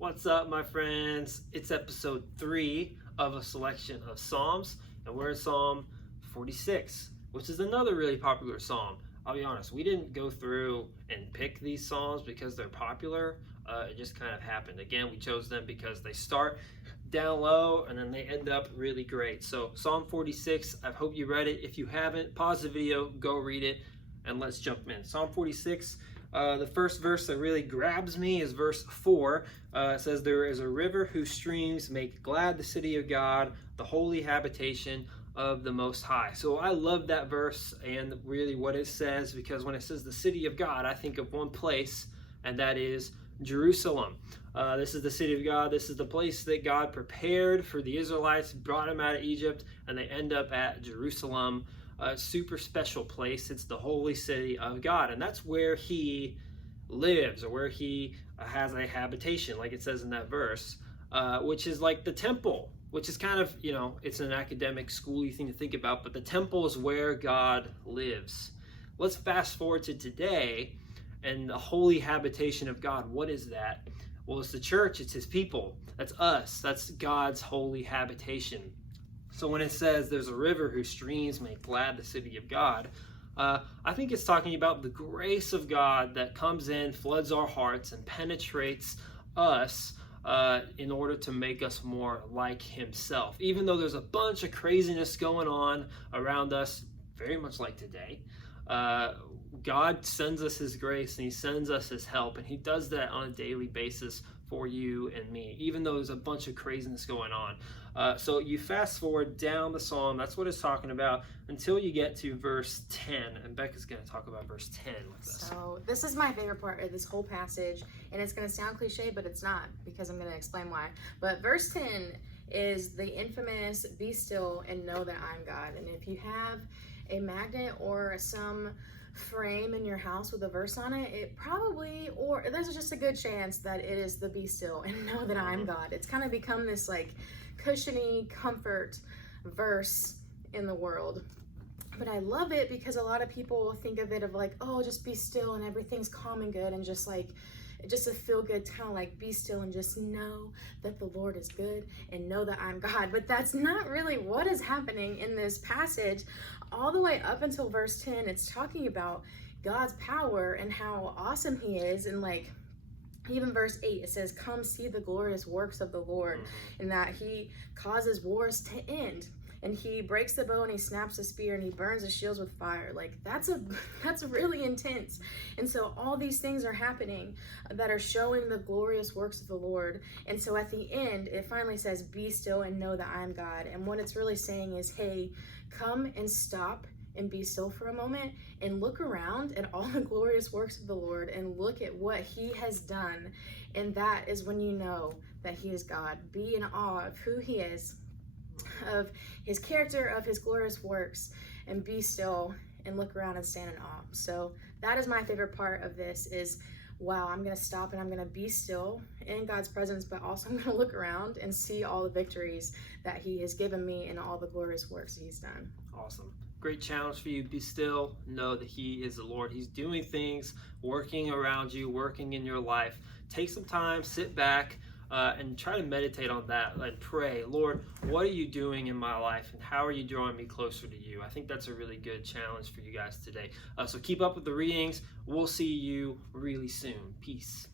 What's up, my friends? It's episode 3 of a selection of Psalms, and we're in Psalm 46, which is another really popular Psalm. I'll be honest, we didn't go through and pick these Psalms because they're popular. It just kind of happened. Again, we chose them because they start down low and then they end up really great. So Psalm 46, I hope you read it. If you haven't, pause the video, go read it, and let's jump in. Psalm 46. The first verse that really grabs me is verse 4. It says, "There is a river whose streams make glad the city of God, the holy habitation of the Most High." So I love that verse and really what it says, because when it says the city of God, I think of one place, and that is Jerusalem. This is the city of God. This is the place that God prepared for the Israelites, brought them out of Egypt, and they end up at Jerusalem. A super special place. It's the holy city of God, and that's where he lives, or where he has a habitation, like it says in that verse, which is like the temple, which is kind of, it's an academic schooly thing to think about, but the temple is where God lives. Let's fast forward to today, and the holy habitation of God. What is that? Well, it's the church. It's his people. That's us. That's God's holy habitation. So when it says there's a river whose streams make glad the city of God, I think it's talking about the grace of God that comes in, floods our hearts, and penetrates us in order to make us more like himself. Even though there's a bunch of craziness going on around us, very much like today, God sends us his grace and he sends us his help, and he does that on a daily basis for you and me, even though there's a bunch of craziness going on. So you fast forward down the psalm, that's what it's talking about, until you get to verse 10, and Becca's going to talk about verse 10 with us. So this is my favorite part of this whole passage, and it's going to sound cliche, but it's not, because I'm going to explain why. But verse 10 is the infamous "be still and know that I'm God." And if you have a magnet or some frame in your house with a verse on it, it probably, or there's just a good chance that it is the "be still and know that I'm God." It's kind of become this like cushiony comfort verse in the world. But I love it because a lot of people think of it of like, oh, just be still and everything's calm and good, and just like just a feel-good town, like be still and just know that the Lord is good and know that I'm God. But that's not really what is happening in this passage. All the way up until verse 10, it's talking about God's power and how awesome he is. And like even verse 8, it says, "Come see the glorious works of the Lord," and that he causes wars to end. And he breaks the bow and he snaps the spear and he burns the shields with fire. Like that's really intense. And so all these things are happening that are showing the glorious works of the Lord. And so at the end, it finally says, "Be still and know that I'm God." And what it's really saying is, hey, come and stop and be still for a moment and look around at all the glorious works of the Lord and look at what he has done. And that is when you know that he is God. Be in awe of who he is, of his character, of his glorious works, and be still and look around and stand in awe. So that is my favorite part of this is, wow, I'm going to stop and I'm going to be still in God's presence, but also I'm going to look around and see all the victories that he has given me and all the glorious works that he's done. Awesome. Great challenge for you. Be still. Know that he is the Lord. He's doing things, working around you, working in your life. Take some time, sit back, and try to meditate on that and pray, Lord, what are you doing in my life and how are you drawing me closer to you? I think that's a really good challenge for you guys today. So keep up with the readings. We'll see you really soon. Peace.